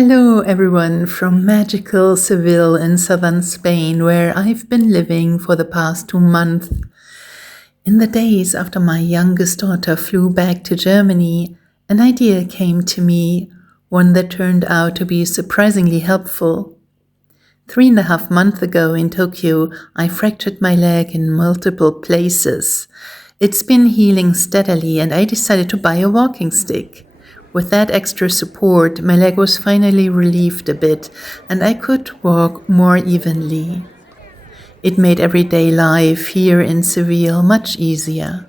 Hello, everyone, from magical Seville in southern Spain, where I've been living for the past 2 months. In the days after my youngest daughter flew back to Germany, an idea came to me, one that turned out to be surprisingly helpful. 3.5 months ago in Tokyo, I fractured my leg in multiple places. It's been healing steadily, and I decided to buy a walking stick. With that extra support, my leg was finally relieved a bit, and I could walk more evenly. It made everyday life here in Seville much easier.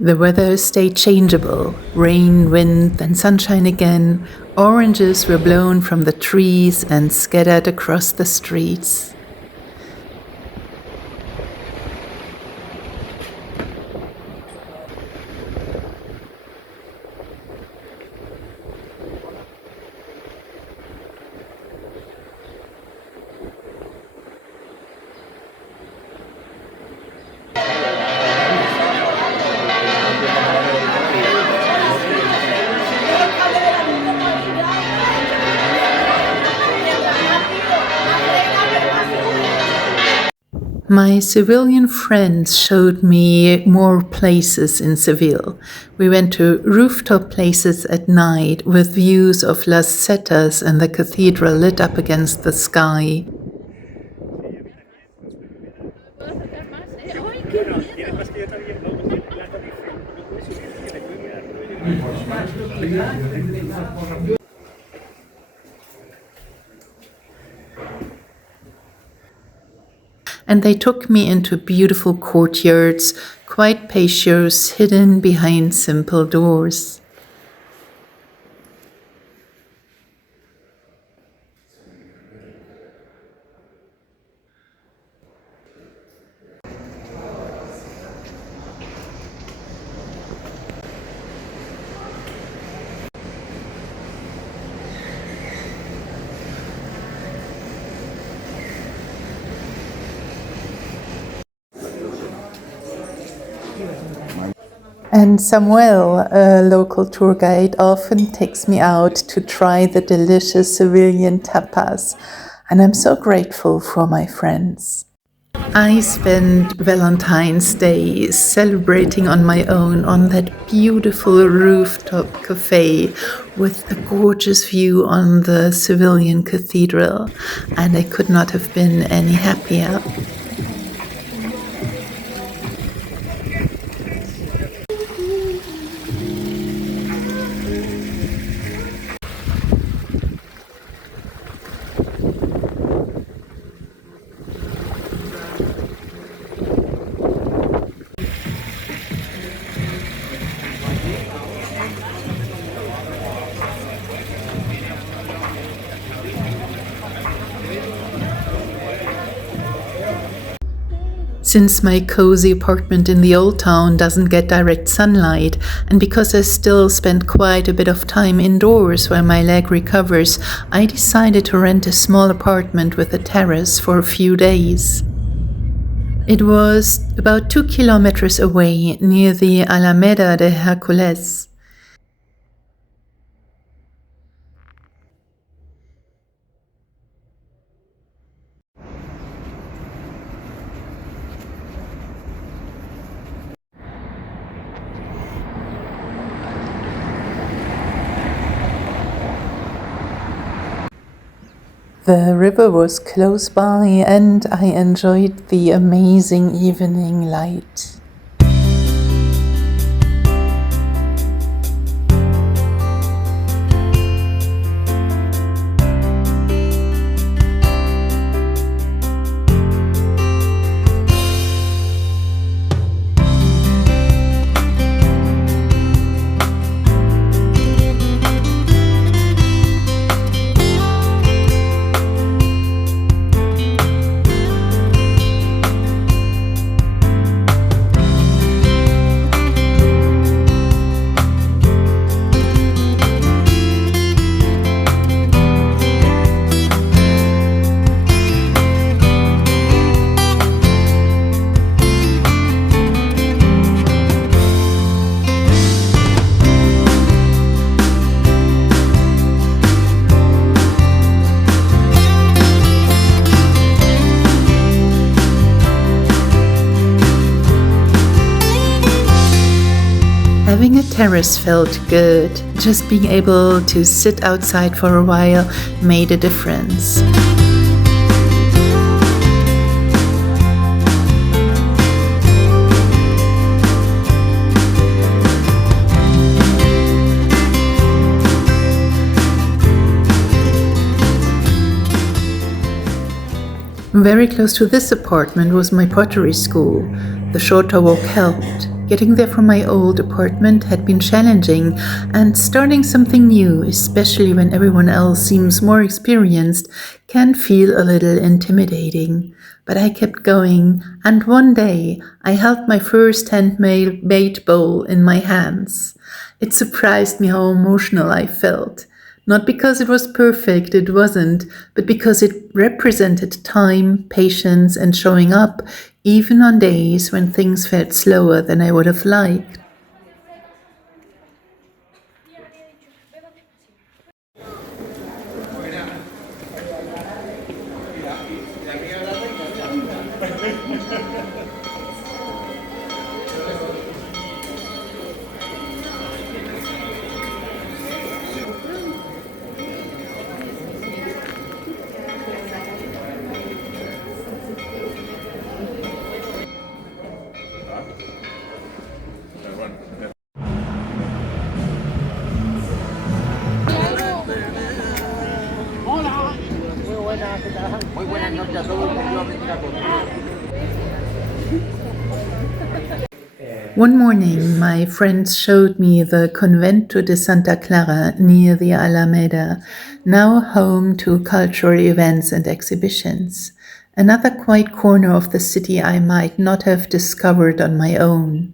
The weather stayed changeable: rain, wind, then sunshine again. Oranges were blown from the trees and scattered across the streets. My Sevillian friends showed me more places in Seville. We went to rooftop places at night with views of Las Setas and the cathedral lit up against the sky. And they took me into beautiful courtyards, quite spacious, hidden behind simple doors. And Samuel, a local tour guide, often takes me out to try the delicious Sevillian tapas, and I'm so grateful for my friends. I spent Valentine's Day celebrating on my own on that beautiful rooftop cafe with a gorgeous view on the Sevillian cathedral, and I could not have been any happier. Since my cozy apartment in the old town doesn't get direct sunlight, and because I still spend quite a bit of time indoors while my leg recovers, I decided to rent a small apartment with a terrace for a few days. It was about 2 kilometers away, near the Alameda de Hercules. The river was close by, and I enjoyed the amazing evening light. Having a terrace felt good. Just being able to sit outside for a while made a difference. Very close to this apartment was my pottery school. The shorter walk helped. Getting there from my old apartment had been challenging, and starting something new, especially when everyone else seems more experienced, can feel a little intimidating. But I kept going, and one day I held my first handmade bowl in my hands. It surprised me how emotional I felt. Not because it was perfect, it wasn't, but because it represented time, patience, and showing up, even on days when things felt slower than I would have liked. Muy buenas noches a todos. One morning, my friends showed me the Convento de Santa Clara near the Alameda, now home to cultural events and exhibitions. Another quiet corner of the city I might not have discovered on my own.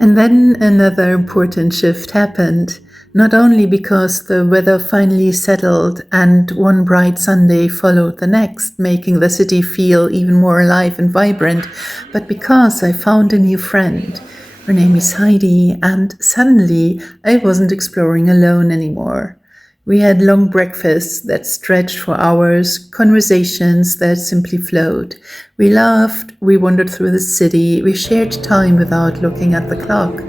And then another important shift happened, not only because the weather finally settled and one bright Sunday followed the next, making the city feel even more alive and vibrant, but because I found a new friend. Her name is Heidi, and suddenly I wasn't exploring alone anymore. We had long breakfasts that stretched for hours, conversations that simply flowed. We laughed, we wandered through the city, we shared time without looking at the clock,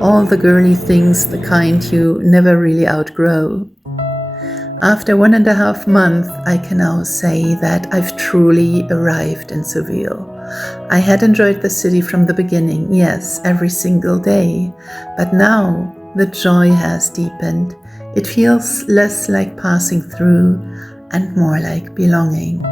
all the girly things, the kind you never really outgrow. After 1.5 months, I can now say that I've truly arrived in Seville. I had enjoyed the city from the beginning, yes, every single day, but now the joy has deepened. It feels less like passing through and more like belonging.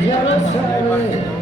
ya lo sabes.